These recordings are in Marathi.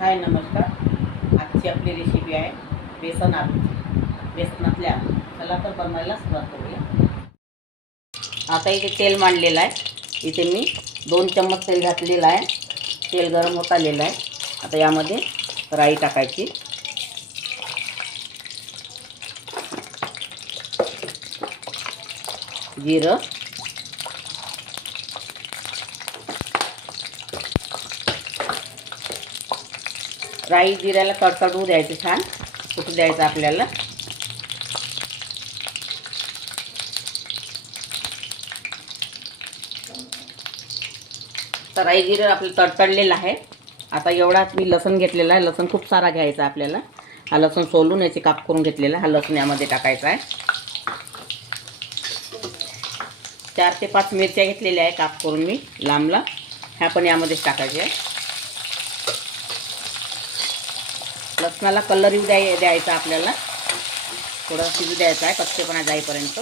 हाय नमस्कार। आजची आपली रेसिपी आहे बेसन आलूची। बेसनातल्या चला तर बनवायला सुरुवात करूया। आता इथे तेल मांडलेलं आहे। इथे मी 2 चम्मच तेल घातलेलं आहे। तेल गरम होत आलेलं आहे। आता यामध्ये राई टाकायची, जिरं, राई जिऱ्याला तडतडू द्यायचं, छान फुटू द्यायचं आपल्याला। तर राई जिरं आपलं तडतडलेलं आहे। आता एवढाच मी लसूण घेतलेला आहे। लसूण खूप सारा घ्यायचा आपल्याला। हा लसूण सोलून याचे काप करून घेतलेला हा लसूण यामध्ये टाकायचा आहे। 4 ते 5 मिरच्या घेतलेल्या आहे काप करून मी लांब लांब, ह्या पण यामध्येच टाकायच्या आहे। लसणाला कलर येऊ द्यायचा आपल्याला, थोडा शिजू द्यायचा आहे कच्चेपणा जाईपर्यंत।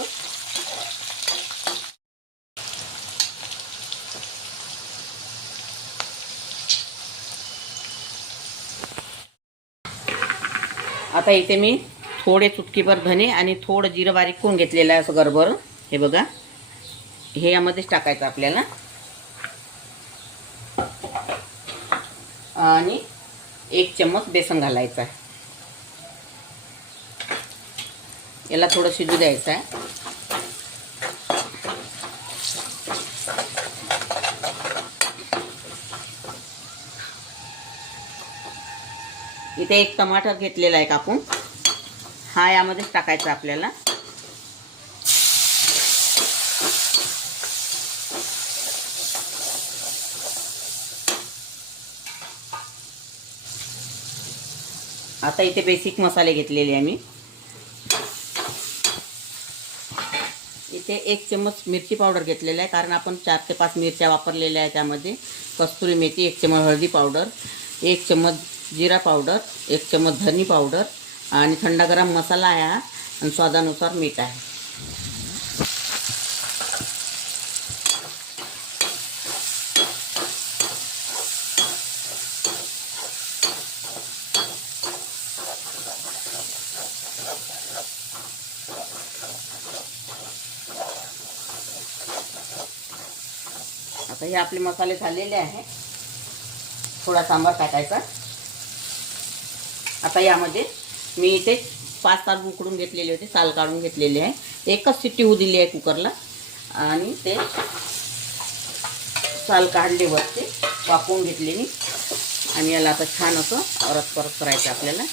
आता इथे मी थोडे चुटकीभर धने आणि थोडं जिरं बारीक करून घेतलेलं आहे असं गरबर। हे बघा, हे यामध्येच टाकायचं आपल्याला आणि 1 चम्मच बेसन घालायचं आहे। याला थोडं शिजू द्यायचं आहे। इथे 1 टमाटर घेतलेला आहे कापून, हा यामध्येच टाकायचा आपल्याला। आता इथे बेसिक मसाले घेतलेले आहे मी। इथे 1 चम्मच मिरची पावडर घेतलेला आहे, कारण आपण 4 ते 5 मिरच्या वापरलेल्या आहेत त्यामध्ये। कस्तुरी मेथी 1 चम्मच, हळदी पावडर 1 चम्मच, जिरा पावडर 1 चम्मच, धनी पावडर आणि थंड गरम मसाला आहे हा, आणि स्वादानुसार मीठ आहे। आता हे आपले मसाले झालेले आहे। थोडा सांबार टाकायचा। आता यामध्ये मी इथे 5 तांदूळ उकडून घेतलेले होते, साल काढून घेतलेले आहे। एकच शिट्टी होऊ दिली आहे कुकरला, आणि ते साल काढले वरचे वाफवून घेतले मी। आणि याला आता छान असं परत परत करायचं आपल्याला।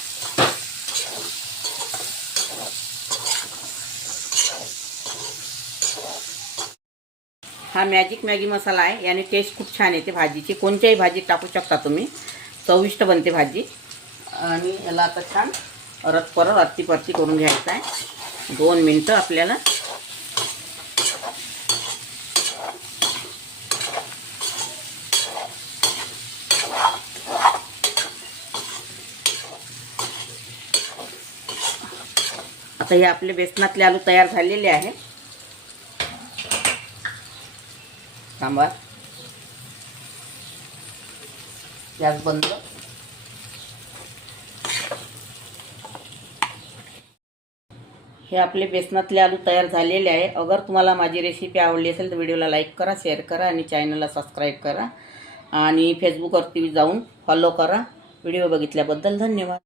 हा मॅजिक मॅगी मसाला आहे, याने टेस्ट खूप छान येते भाजीची। कोणत्याही भाजीत टाकू शकता तुम्ही, चविष्ट बनते भाजी। आणि याला आता छान परत अत्ती परती करून घ्यायचं आहे 2 मिनटं आपल्याला। आता हे आपले बेसनातले आलू तयार झालेले आहे। सांबार गॅस बंद। हे आपले बेसनातले आलू तयार झालेले आहे। अगर तुम्हाला माझी रेसिपी आवडली असेल तर व्हिडिओला लाईक करा, शेअर करा आणि चॅनलला सबस्क्राईब करा, आणि फेसबुकवरती जाऊन फॉलो करा। व्हिडिओ बघितल्याबद्दल धन्यवाद।